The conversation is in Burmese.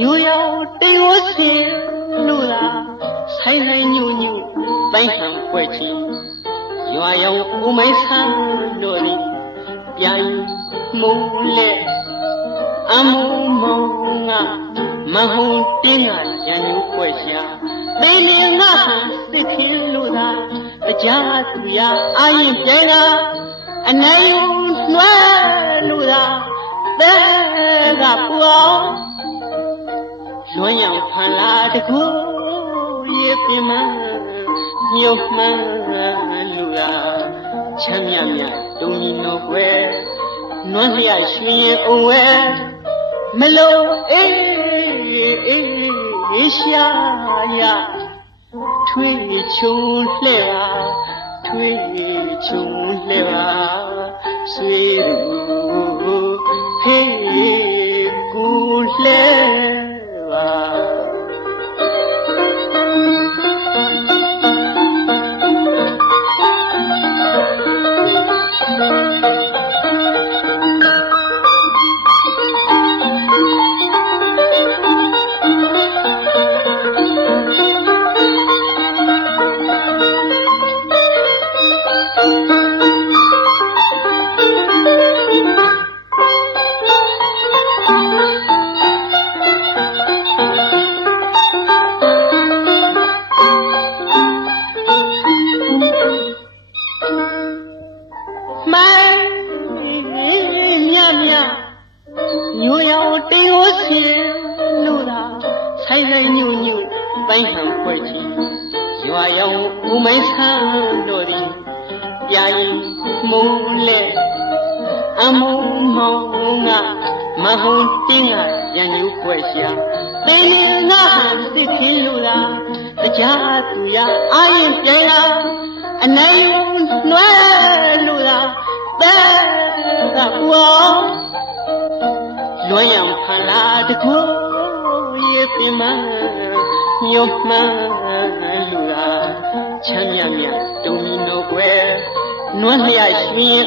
ညူရောင်တိမ်ဝဆင်းလို့သာဆိုင်ဆိုင်ညူညူပိုင်းဟန်ပွဲချီရွာရောင်ဦးမိုင်းဆန်းလို့လီပြိုင်မုံလက်အမုံမုံငါမဟုန်တင်းငါရန်ညူပွဲရှာသိလင်ငါဟန်စစ်ခင်းလို့သာအကြာသူရအာရင်ပြိုင်တာအနိုင်ယုံလွှဲလို့သာသဲကပူအောင် လွန်ရောင်ဖန်လာတကူရေပြင်းမညုတ်မှန်လူရာချမ်းမြမြတုံကြီးနိုကွယ်နွမ်းလျရွှင်ရင်အဝဲမလို့အေးအေးအေးရှာရထွေးချုံလှဲ့ပါထွေးချုံလှဲ့ပါဆွေလူ ညိုရောင်တင်းကိုဆင်းလို့သာဆိုင်ဆိုင်ညူညူပိုင်းဟံဖွဲ့ချီရွာရောင်ဦးမိုင်းဆန်းတို့သည်ပြာရင်မုံလက်အမုံမောင်ငါမဟုန်တင်းကရန်ယူဖွဲ့ရှာသိနေငါဟန်စစ်ခင်းလို့သာအကြသူရအာရင်ပြဲလာအနေယူနှွဲလို့ လွန်ရောင်ဖန်လာတကူရေပင်မညုတ်မှန်လူရာချမ်းမြမြတုံကြီးနိုကွယ်နွမ်းလျရွှင်